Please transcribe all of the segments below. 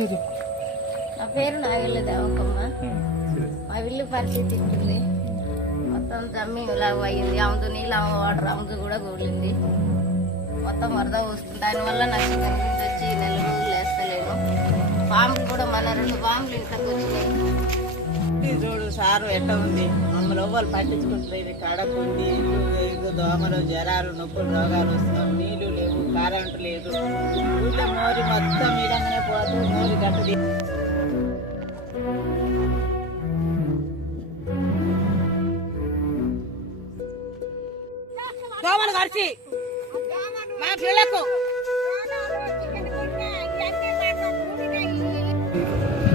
నా పేరు నాగల్లి దేవకమ్మ మా ఇల్లు పరిస్థితి ఉంటుంది మొత్తం జమ్మి ఇలా అయ్యింది. ఆమెతో నీళ్ళు ఆమె వాటర్ ఆమెతో కూడా కూలింది. మొత్తం వరద వస్తుంది. దానివల్ల నాకు గురించి వచ్చి నెల రోజులు వేస్తలేను పాములు కూడా మన రెండు పాములు ఇంట్లోకి వచ్చినాయి చూడు సారు ఎట్లా ఉంది? మమ్మల్ని ఎవ్వరు పట్టించుకుంటారు. కడప ఉంది దోమలు జ్వరాలు నొప్పులు రోగాలు వస్తున్నాయి. నీళ్ళు లేవు కరెంటు లేదు. ఊళ్ళో మోరి మొత్తం దోమలు కరిచి. మా పిల్లకు.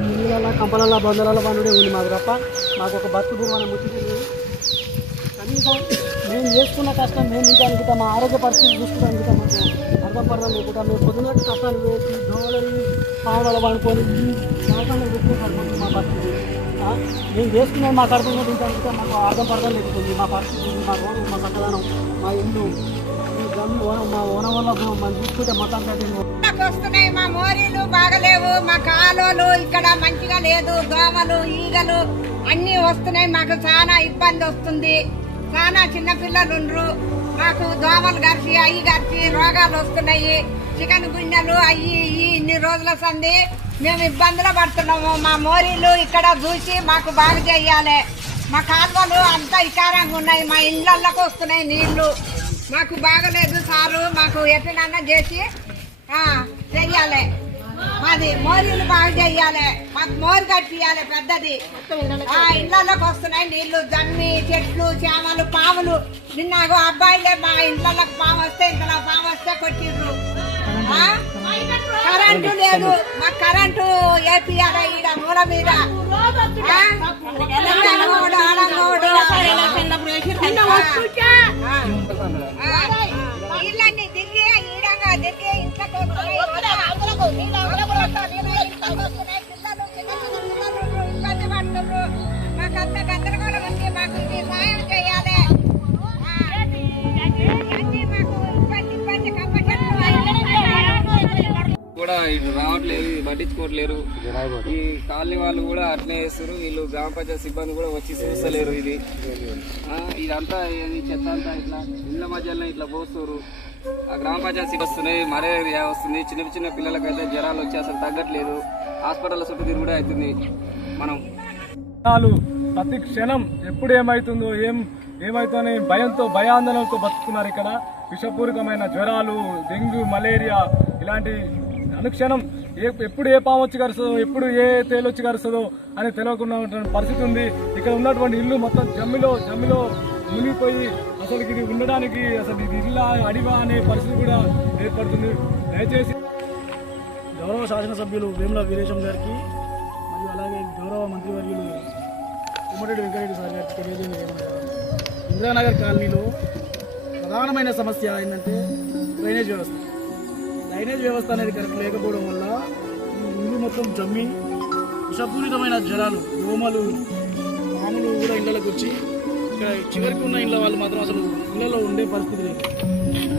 నీళ్ళ కంపలల్ల బందల బండుడే ఉంది మాకు తప్ప. మాకు ఒక బతుకు మనం ముచ్చి కనీసం మేము చేసుకున్న కష్టం మేము ఇంకా అనుకుంటాం మా ఆరోగ్య పరిస్థితి చూసుకుంటాం అనుకుంటాం మాకు అర్థం లేకుండా మేము పొద్దున కష్టాలు వేసి దోవలని పావుల పడుకొని సాగంలో పెట్టుకుంటారు మా పరిస్థితి మేము చేసుకున్నాం మా కడుపు మీద మాకు అర్థం పడడం లేకపోతుంది మా పరిస్థితి మా రోజు మా చక్కదనం మా ఇల్లు మా ఓనం వల్ల మనం చూసుకుంటే వస్తున్నాయి మా మోరీలు బాగలేవు మా కాలువలు ఇక్కడ మంచిగా లేదు దోమలు ఈగలు అన్ని వస్తున్నాయి మాకు చాలా ఇబ్బంది వస్తుంది. చాలా చిన్న పిల్లలు మాకు దోమలు గరిచి అయ్యి గరిచి రోగాలు వస్తున్నాయి. చికెన్ గుండెలు అయ్యి ఇన్ని రోజుల సంది మేము ఇబ్బందులు పడుతున్నాము. మా మోరీలు ఇక్కడ చూసి మాకు బాగు చేయాలి. మా కాలువలు అంతా వికారంగా ఉన్నాయి. మా ఇళ్ళకు వస్తున్నాయి నీళ్ళు. మాకు బాగలేదు సారు. మాకు ఎట్లనన్నా చేసి చెయ్యాలి మాది మోరీలు బాగా చెయ్యాలి మాకు మోరు కట్టియాలి పెద్దది ఆ ఇళ్ళలోకి వస్తున్నాయి నీళ్ళు జమ్మి చెట్లు చేమలు పాములు. నిన్నగో అబ్బాయిలే మా ఇళ్ళలోకి పాము వస్తే ఇంతలో పాము వస్తే కొట్టిర్రు? కరెంటు లేదు. మాకు కరెంటు ఏపియాలి ఈడ మూల మీద. ఆడంగోడు. కూడా ఇటు రావట్లేదు ఇది పట్టించుకోవట్లేరు. ఈ కాలనీ వాళ్ళు కూడా అట్లే చేస్తారు వీళ్ళు గ్రామ పంచాయతీ సిబ్బంది కూడా వచ్చి చూస్తలేరు ఇది. ఆ, ఇదంతా ఇది చెత్త అంతా ఇట్లా ఇళ్ళ మధ్యలో ఇట్లా పోస్తారు ఆ గ్రామ పంచాయతీ సిబ్బంది వస్తున్నాయి మలేరియా వస్తుంది. చిన్న చిన్న పిల్లలకైతే జ్వరాలు వచ్చి అసలు తగ్గట్లేదు. హాస్పిటల్ చుట్టూ తిరుగుడే అవుతుంది మనం. చాలు ప్రతి క్షణం ఎప్పుడు ఏమవుతుందో ఏం ఏమవుతుందని భయంతో భయాందోళనతో బతుకుతున్నారు ఇక్కడ. విషపూరితమైన జ్వరాలు డెంగ్యూ మలేరియా ఇలాంటి అనుక్షణం ఏ ఎప్పుడు ఏ పాము వచ్చి కరుస్తుందో ఎప్పుడు ఏ తేలు వచ్చి కరుస్తుందో అని తెలియకుండా పరిస్థితి ఉంది. ఇక్కడ ఉన్నటువంటి ఇల్లు మొత్తం జమ్మిలో జమ్మిలో మునిగిపోయి అసలు ఇది ఉండడానికి అసలు ఇది ఇల్లా అడివా అనే పరిస్థితి కూడా ఏర్పడుతుంది. దయచేసి గౌరవ శాసనసభ్యులు వేముల వీరేశం గారికి మరియు అలాగే గౌరవ మంత్రివర్యులు ఉమ్మరెడ్డి వెంకటరెడ్డి సార్ గారికి తెలియజేయడం ఇందిరానగర్ కాలనీలో ప్రధానమైన సమస్య ఏంటంటే డ్రైనేజ్ వ్యవస్థ. డ్రైనేజ్ వ్యవస్థ అనేది కరెక్ట్ లేకపోవడం వల్ల ఇల్లు మొత్తం జమ్మి విషపూరితమైన జలాలు దోమలు పాములు కూడా ఇళ్ళకి వచ్చి ఇక్కడ చివరికి ఉన్న ఇళ్ళ వాళ్ళు మాత్రం అసలు ఇళ్ళలో ఉండే పరిస్థితి లేదు.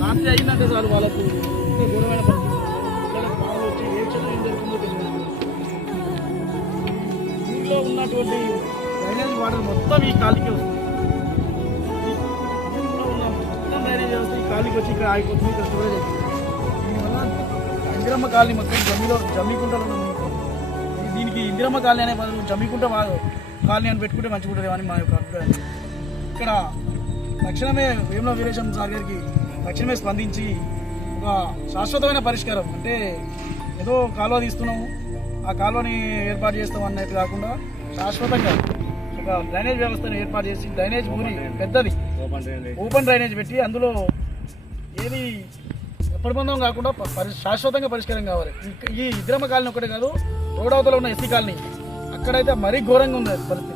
రాత్రి అయిందంటే చాలు వాళ్ళకు ఇంత ఘోరమైన పరిస్థితి. ఇళ్ళకి పాములు వచ్చి ఏ క్షణం ఏం జరుగుతుందో తెలియదు. ఇంట్లో ఉన్నటువంటి డ్రైనేజ్ వాటర్ మొత్తం ఈ కాలికి వస్తుంది. ఈ మొత్తం డ్రైనేజ్ వ్యవస్థ ఈ కాలికి వచ్చి ఇక్కడ ఆగిపోతుంది ఇక్కడ స్టోరేజ్ అవుతుంది. ఇందిరమ్మ కాలనీ మొత్తం జమ్మిలో జమ్మికుంటలో దీనికి ఇందిరమ్మ కాలనీ అనే బదులు జమ్మికుంట కాలనీ అని పెట్టుకుంటే మంచిగా ఉంటుంది అని మా యొక్క అభిప్రాయం. ఇక్కడ తక్షణమే వేముల వీరేశం సార్ గారికి తక్షణమే స్పందించి ఒక శాశ్వతమైన పరిష్కారం. అంటే ఏదో కాలువ తీస్తున్నాము ఆ కాలువని ఏర్పాటు చేస్తాం అన్నట్టు కాకుండా శాశ్వతంగా ఒక డ్రైనేజ్ వ్యవస్థను ఏర్పాటు చేసి డ్రైనేజ్ ఊరి పెద్దది. ఓపెన్ డ్రైనేజ్ పెట్టి అందులో ఏది ప్రబంధం కాకుండా పరి- శాశ్వతంగా పరిష్కారం కావాలి. ఈ- ఈ ఇద్రమ కాలనీ ఒకటే కాదు రోడ్ అవతల ఉన్న ఎస్సీ కాలనీ. అక్కడైతే మరీ ఘోరంగా ఉంది పరిస్థితి.